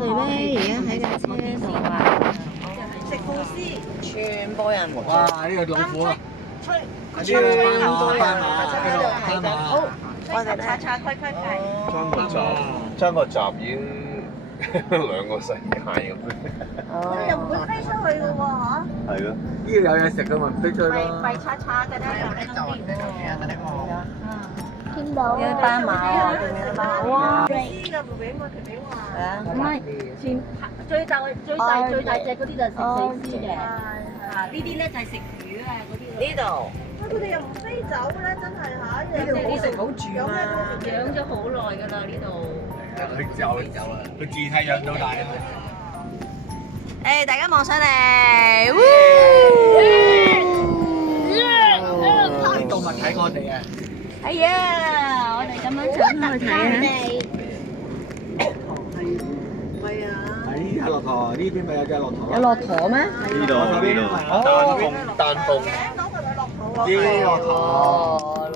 哋咩？而家喺架車度啊！食富士，全部人哇！呢個老虎啊！佢呢個斑馬，好，我哋叉叉規規計。爭個閘已經兩個世界咁樣。又唔會飛出去嘅喎，嚇？係咯。呢度有嘢食嘅咪飛出去咯。廢叉叉嘅咧，有啲就見到有斑馬啊，哇！知㗎，會俾我條俾我。係啊，唔係，前最大隻嗰啲就係食死屍嘅，啊呢啲咧就係食魚啊嗰啲。呢度佢哋又唔飛走咧，真係嚇！呢度好食好住啊嘛，養咗好耐㗎啦呢度。佢走啦，佢自細養到大啊！誒，大家望上嚟，啲動物睇我哋啊！哎呀，我哋咁樣上去睇係啊，係呢啲係駱駝，呢邊咪有隻駱駝。有駱駝咩？呢度丹鳳，攞佢咪落肚啲駱駝。駱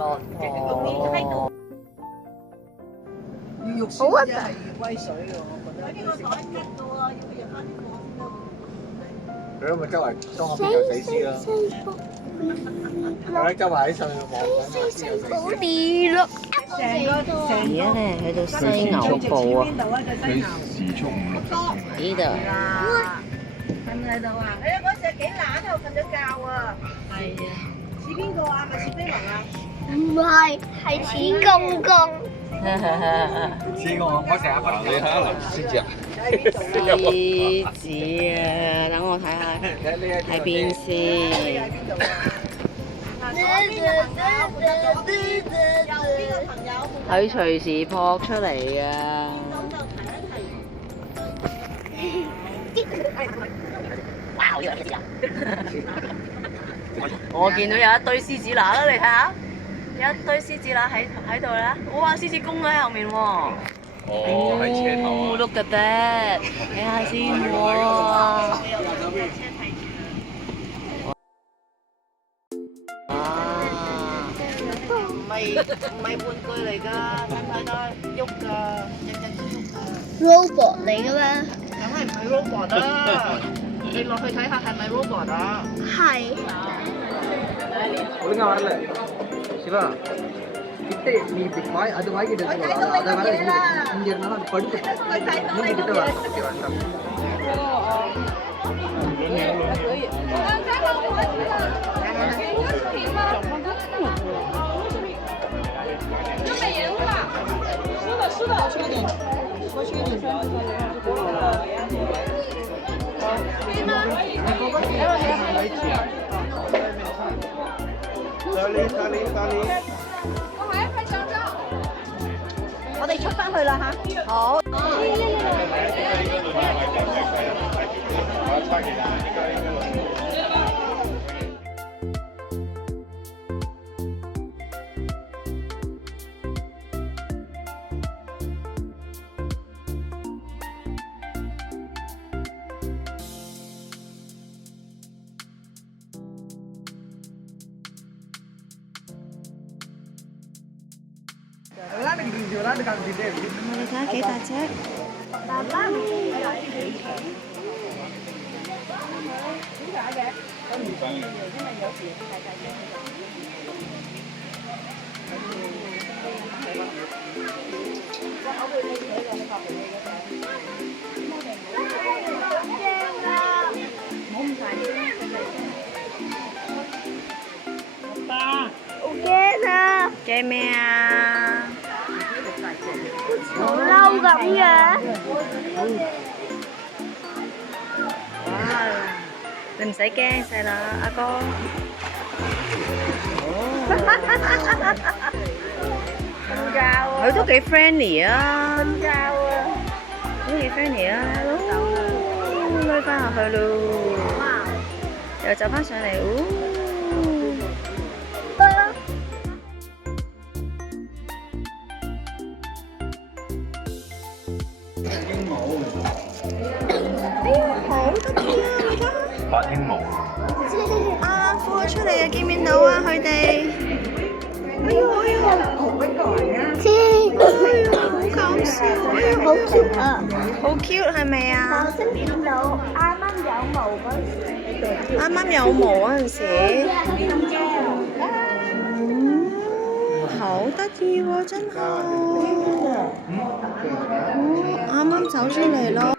駝。好核突。佢呢個袋吉嘅喎，要佢入翻啲貨先得喎。佢咪周圍裝下邊有死屍咯。佢喺周圍喺上面望緊有死屍。而家咧喺度犀牛步啊！佢時速50-60公里。呢度睇唔睇到啊？哎呀，嗰時幾懶喺度瞓咗覺啊！係啊。似邊個啊？咪似飛龍啊？唔係，係似公公。似我成日瞓。你睇下林獅子啊！獅子啊！等我睇下喺邊先。佢隨時撲出嚟啊！我見到有一堆獅子乸啦，你睇下，有一堆獅子乸喺度啦。哇！獅子公喺後面喎。哦，喺車頭啊！ Look at that！睇下先喎。唔係玩具嚟㗎，睇唔睇得喐㗎，日日都喐㗎。robot 嚟嘅咩？梗係唔係 robot 啦？你落去睇下係咪 robot 啊？係。 ஒழுங்கா வரல சிவா கிட்ட நீ இப்படி அது வாங்கிட்டு அதை வர இங்க இருந்தாலும் அது படுத்து மூணு கிட்ட வர我哋出翻去啦嚇。好。我哋睇下幾大隻。爸爸唔知有好驚啊！驚咩啊？好嬲咁樣。哇！你唔使驚，細佬阿哥。瞓覺啊！佢都幾 friendly 啊！瞓覺啊！都幾 friendly 啊！攞翻落去咯，又走翻上嚟，對啊。鸚鵡。哎呀，好得意啊！你睇。白鸚鵡。啱啱孵咗出嚟啊！見唔見到啊？佢哋。哎呀哎呀，好可愛啊！好搞笑好 cute 啊！好 cute 係咪啊？我識見到啱啱有毛嗰時，啱啱有毛嗰陣時，好得意喎，真係，啱啱走出嚟咯。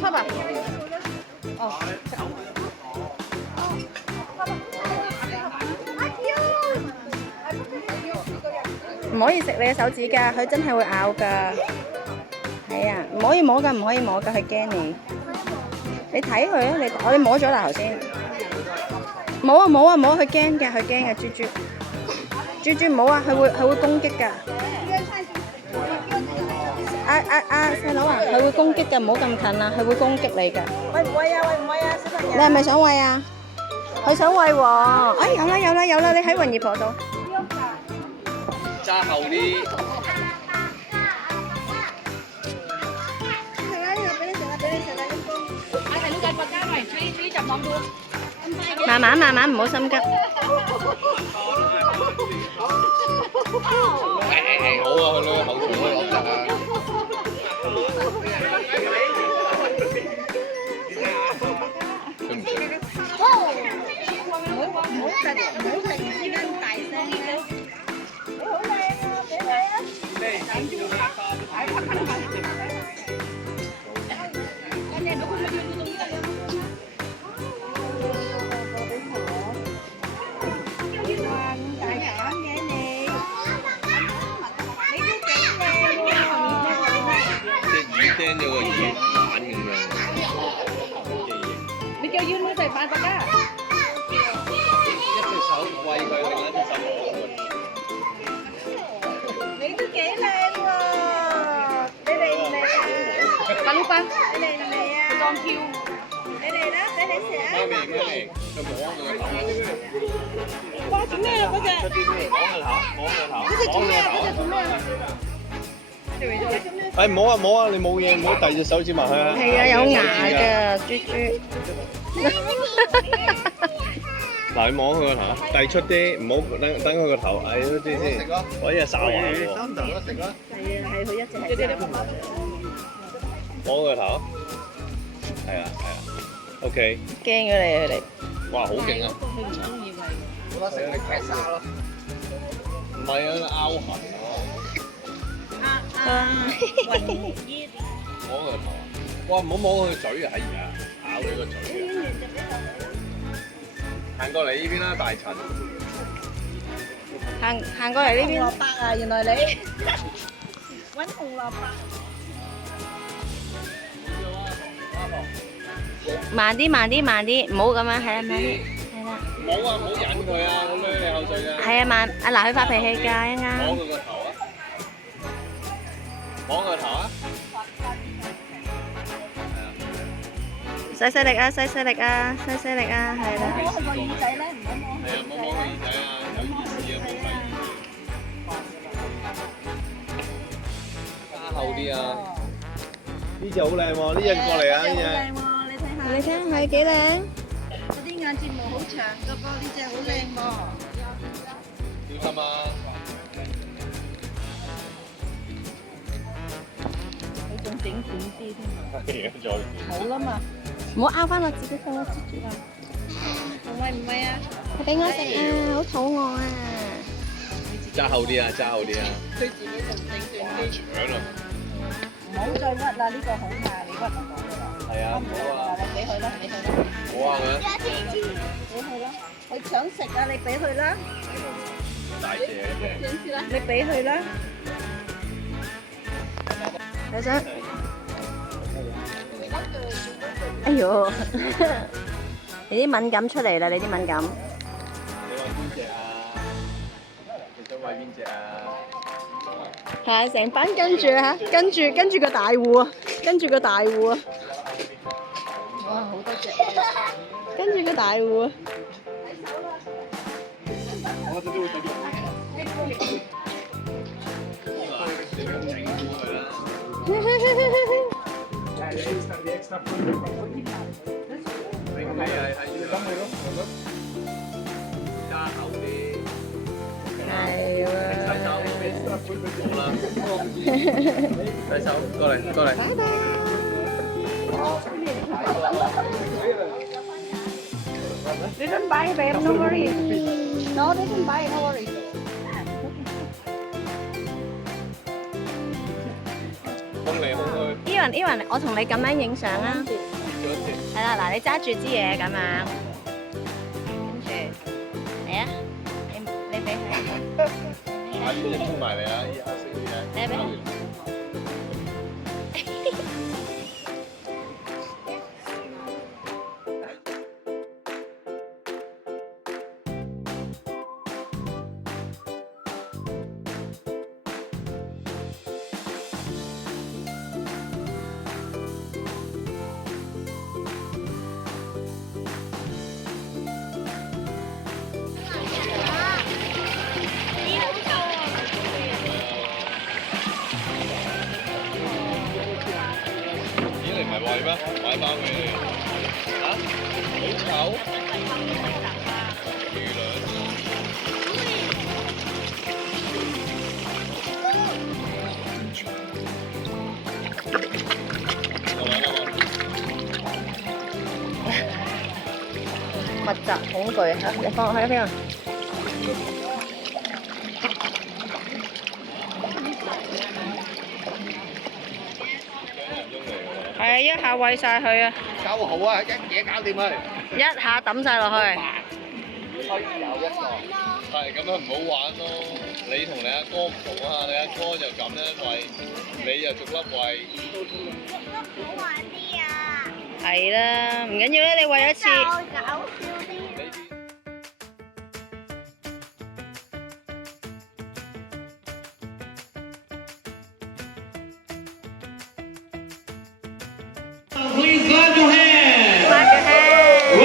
拖吧。唔可以食你嘅手指㗎，佢真係會咬㗎。係啊，唔可以摸㗎，唔可以摸㗎，佢驚你。你睇佢啊，你摸咗啦頭先。冇啊冇啊冇，佢驚嘅，佢驚嘅，豬豬。豬豬唔好啊，佢會攻擊㗎。細佬啊，佢會攻擊嘅，唔好咁近啊，佢會攻擊你㗎。喂唔喂啊，喂唔喂啊，小朋友。你係咪想餵啊？佢想餵喎。哎，有啦有啦有啦，你喺雲姨婆度。揸後啲。食啦，呢個俾你食啦，俾你食啦，慢慢慢慢，唔好心急。好啊，佢女口水都落得啊。對唔住。唔好突然之間大聲咧。你好靚啊，俾你啊！釘咗個耳環咁樣。你叫腰妹仔扮實㗎？一隻手餵佢，另一隻手摸佢。你都幾靚喎！你嚟唔嚟啊？扮老闆，你嚟唔嚟啊？當跳。你嚟啦，俾你食啊！媽咪，佢摸佢個頭。哇！做咩啊？嗰隻？摸佢頭，摸佢頭。做咩啊？嗰隻做咩啊？誒唔好啊唔好啊！你冇嘢，唔好遞隻手指埋去啊！係啊，有牙㗎，豬豬。嗱，你摸佢個頭，遞出啲，唔好等佢個頭矮咗啲先。可以啊，稍下喎。係啊，係佢一隻係。摸佢個頭。係啊係啊。OK。驚咗你啊佢哋。哇，好勁啊！佢唔中意餵。我食你劈沙咯。唔係啊，拗痕啊！摸佢個頭啊！哇，唔好摸佢個嘴啊！係啊，咬你個嘴啊！行過嚟呢邊啦，大陳。行過嚟呢邊。蘿蔔啊，原來你揾紅蘿蔔。慢啲慢啲慢啲，唔好咁樣，係啊慢啲，係啦。唔好啊，唔好引佢啊，好孭你口水㗎。係啊慢，啊嗱佢發脾氣㗎，一啱。摸佢個頭啊！摸佢個頭啊！細細力啊，細細力啊，細細力啊，係啦。摸佢個耳仔咧，唔好摸。係啊，摸摸個耳仔啊，有意思啊，加厚啲啊！呢只好靚喎，呢只過嚟啊，呢只。靚喎，你睇下。你睇係幾靚？嗰啲眼睫毛好長㗎噃，呢只好靚喎。小心啊！佢仲整短啲添。再冇啦嘛。唔好拗翻我自己個豬豬啊！喂唔喂啊？佢俾我食啊，好肚餓啊！揸厚啲啊，揸厚啲啊！佢自己就整短啲。搶啊！唔好再屈啦，呢個好嘛，你屈唔到㗎啦。係啊，唔好啊！你俾佢啦，俾佢啦。好啊，佢俾佢啦，佢想食啊，你俾佢啦。大隻嘅。你俾佢啦。睇先。哎呦！你啲敏感出嚟啦，你啲敏感。你話邊隻啊？你想餵邊隻啊？係成班跟住嚇，跟住個大戶啊，跟住個大戶啊！哇，好多跟住個大戶。係洗手，過嚟過嚟。你don't buy it, babe. No worries. No, they don't buy it. No worries. 空嚟空去。Ewan，我同你咁樣影相啊。係啦，嗱，你揸住支嘢咁樣，跟住嚟啊，你俾佢。下邊就衝埋嚟啊！依下識嘢。你俾佢。買咩？買翻俾你。嚇？好醜。魚密集恐懼嚇，你放落去邊啊？係啊，一下餵晒佢啊！夠好啊，一嘢搞掂佢。一下抌晒落去。可以有一個。係咁樣唔好玩咯！你同你阿哥唔同啊，你阿哥就咁樣餵，你就逐粒餵。好玩啲啊！係啦，唔緊要啦，你餵一次。搞笑啲。Please clap your hands. Clap your hands.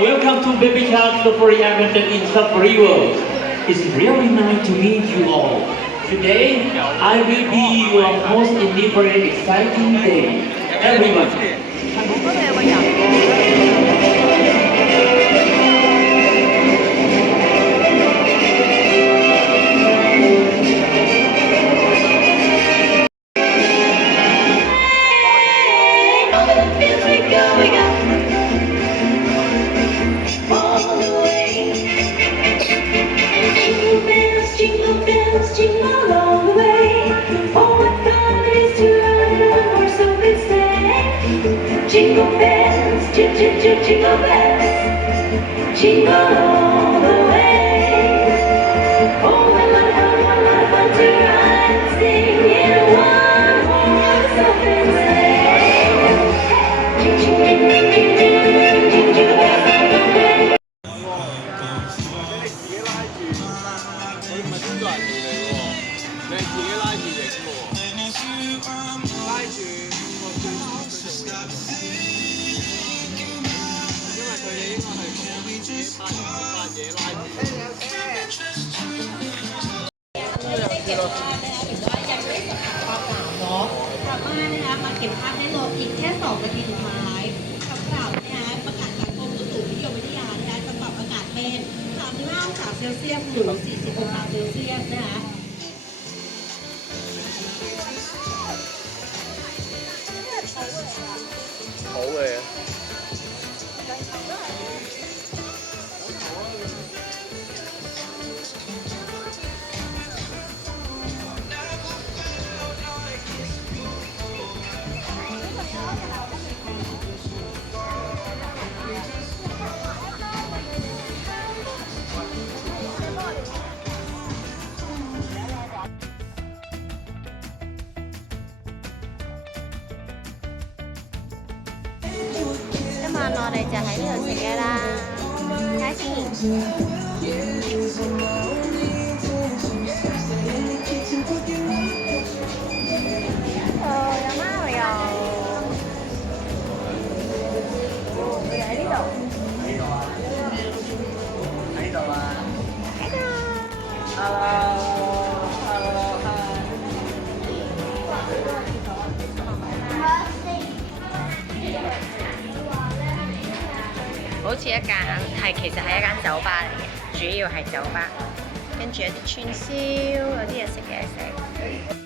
Welcome to Baby Shark Safari Adventure in Safari World. It's really nice to meet you all. Today, I will be your most indifferent, exciting day. Everyone. 嗰度有個人。Jingle bells, jingle bells, jingle all the way. Oh, what a fun to ride and sing in one horse open sleigh. Jingle bells all the way. 佢唔係邊個人嚟喎？你係自己拉住影喎，拉住個最初佢就會有，因為佢哋應該係同我自己拍嘢拉住。มาเก็บภาพได้รออีกแค่2 นาทีสุดท้ายคำกล่าวนะคะประกาศจากกรมอุตุนิยมวิทยานะคะจะปรับอากาศเป็น35 องศาเซลเซียสหรือ40 องศาเซลเซียสนะคะ 好嘅。今晚我哋就喺呢度食嘢啦，開心。有貓油。好似一間其實係一間酒吧嚟嘅，主要係酒吧，跟住有啲串燒，有啲嘢食嘢食。